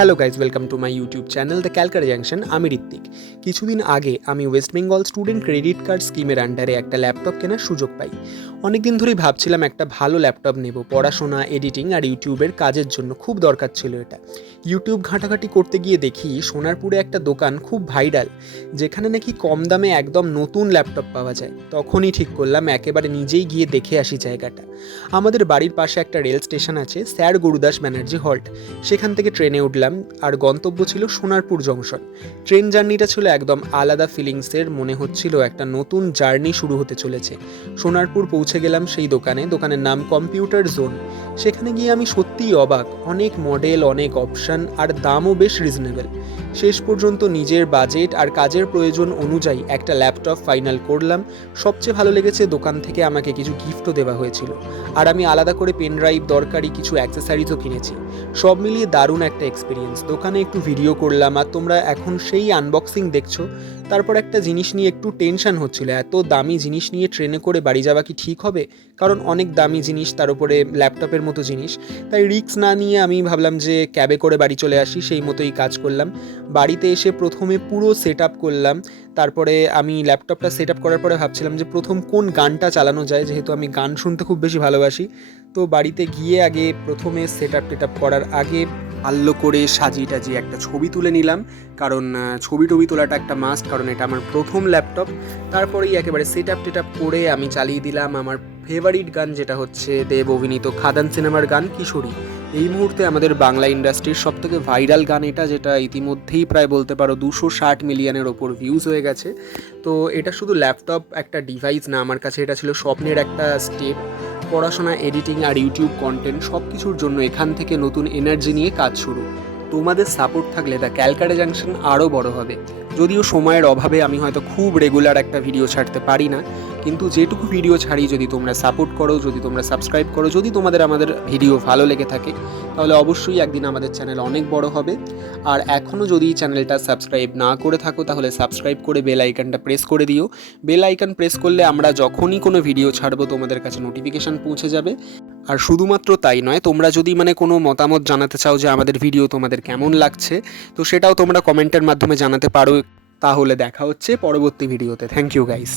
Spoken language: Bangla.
Hello guys, welcome to my YouTube channel the Calcutta junction. আমি ঋত্বিক। কিছুদিন আগে আমি West Bengal student credit card স্কিমের আন্ডারে একটা ল্যাপটপ কেনার সুযোগ পাই। অনেকদিন ধরেই ভাবছিলাম একটা ভালো ল্যাপটপ নেব, পড়াশোনা, এডিটিং আর ইউটিউবের কাজের জন্য খুব দরকার ছিল এটা। ইউটিউব ঘাঁটাঘাঁটি করতে গিয়ে দেখি সোনারপুরে একটা দোকান খুব ভাইরাল, যেখানে নাকি কম দামে একদম নতুন ল্যাপটপ পাওয়া যায়। তখনই ঠিক করলাম একেবারে নিজেই গিয়ে দেখে আসি জায়গাটা। আমাদের বাড়ির পাশে একটা রেল স্টেশন আছে, স্যার গুরুদাস ব্যানার্জি হল্ট। সেখান থেকে ট্রেনে উঠলাম আর গন্তব্য ছিল সোনারপুর জংশন। ট্রেন জার্নিটা ছিল একদম আলাদা ফিলিংসের, মনে হচ্ছিল একটা নতুন জার্নি শুরু হতে চলেছে। সোনারপুর পৌঁছে গেলাম সেই দোকানের নাম কম্পিউটার জোন। সেখানে গিয়ে আমি সত্যিই অবাক, অনেক মডেল, অনেক অপশান আর দামও বেশ রিজনেবল। শেষ পর্যন্ত নিজের বাজেট আর কাজের প্রয়োজন অনুযায়ী একটা ল্যাপটপ ফাইনাল করলাম। সবচেয়ে ভালো লেগেছে দোকান থেকে আমাকে কিছু গিফটও দেওয়া হয়েছিল, আর আমি আলাদা করে পেন ড্রাইভ, দরকারি কিছু অ্যাক্সেসারিজও কিনেছি। সব মিলিয়ে দারুণ একটা এক্সপিরিয়েন্স। দোকানে একটু ভিডিও করলাম, আর তোমরা এখন সেই আনবক্সিং দেখছো। তারপর একটা জিনিস নিয়ে একটু টেনশন হচ্ছিল, এত দামি জিনিস নিয়ে ট্রেনে করে বাড়ি যাওয়া কি ঠিক হবে? কারণ অনেক দামি জিনিস, তার উপরে ল্যাপটপের মতো জিনিস। তাই রিস্ক না নিয়ে আমি ভাবলাম যে ক্যাবে করে বাড়ি চলে আসি, সেই মতোই কাজ করলাম। বাড়িতে এসে প্রথমে পুরো সেট আপ করলাম। তারপরে আমি ল্যাপটপটা সেট আপ করার পরে ভাবছিলাম যে প্রথম কোন গানটা চালানো যায়, যেহেতু আমি গান শুনতে খুব বেশি ভালোবাসি। তো বাড়িতে গিয়ে আগে প্রথমে সেট আপ করার আগে ভালো করে সাজিয়ে টাজিয়ে একটা ছবি তুলে নিলাম, কারণ ছবি টবি তোলাটা একটা মাস্ট, কারণ এটা আমার প্রথম ল্যাপটপ। তারপরেই একেবারে সেট আপ করে আমি চালিয়ে দিলাম আমার ফেভারিট গান, যেটা হচ্ছে দেব অভিনীত খাদান সিনেমার গান কিশোরী। এই মুহূর্তে আমাদের বাংলা ইন্ডাস্ট্রির সবথেকে ভাইরাল গান এটা, যেটা ইতিমধ্যেই প্রায় বলতে পারো 260 মিলিয়নের ওপর ভিউজ হয়ে গেছে। তো এটা শুধু ল্যাপটপ একটা ডিভাইস না, আমার কাছে এটা ছিল স্বপ্নের একটা স্টেপ। পড়াশোনা, এডিটিং আর ইউটিউব কন্টেন্ট সব কিছুর জন্য এখান থেকে নতুন এনার্জি নিয়ে কাজ শুরু। তোমাদের সাপোর্ট থাকলে দ্য ক্যালকাটা জাংশন আরও বড় হবে। যদিও সময়ের অভাবে আমি হয়তো খুব রেগুলার একটা ভিডিও ছাড়তে পারি না, কিন্তু যেটুকু ভিডিও ছাড়ি, যদি তোমরা সাপোর্ট করো, যদি তোমরা সাবস্ক্রাইব করো, যদি তোমাদের আমাদের ভিডিও ভালো লেগে থাকে, তাহলে অবশ্যই একদিন আমাদের চ্যানেল অনেক বড় হবে। আর এখনও যদি চ্যানেলটা সাবস্ক্রাইব না করে থাকো, তাহলে সাবস্ক্রাইব করে বেল আইকনটা প্রেস করে দিও। বেল আইকন প্রেস করলে আমরা যখনই কোনো ভিডিও ছাড়বো তোমাদের কাছে নোটিফিকেশান পৌঁছে যাবে। আর শুধুমাত্র তাই নয়, তোমরা যদি কোনো মতামত জানাতে চাও যে আমাদের ভিডিও তোমাদের কেমন লাগছে, তো সেটাও তোমরা কমেন্টের মাধ্যমে জানাতে পারো। তাহলে দেখা হচ্ছে পরবর্তী ভিডিওতে। Thank you guys.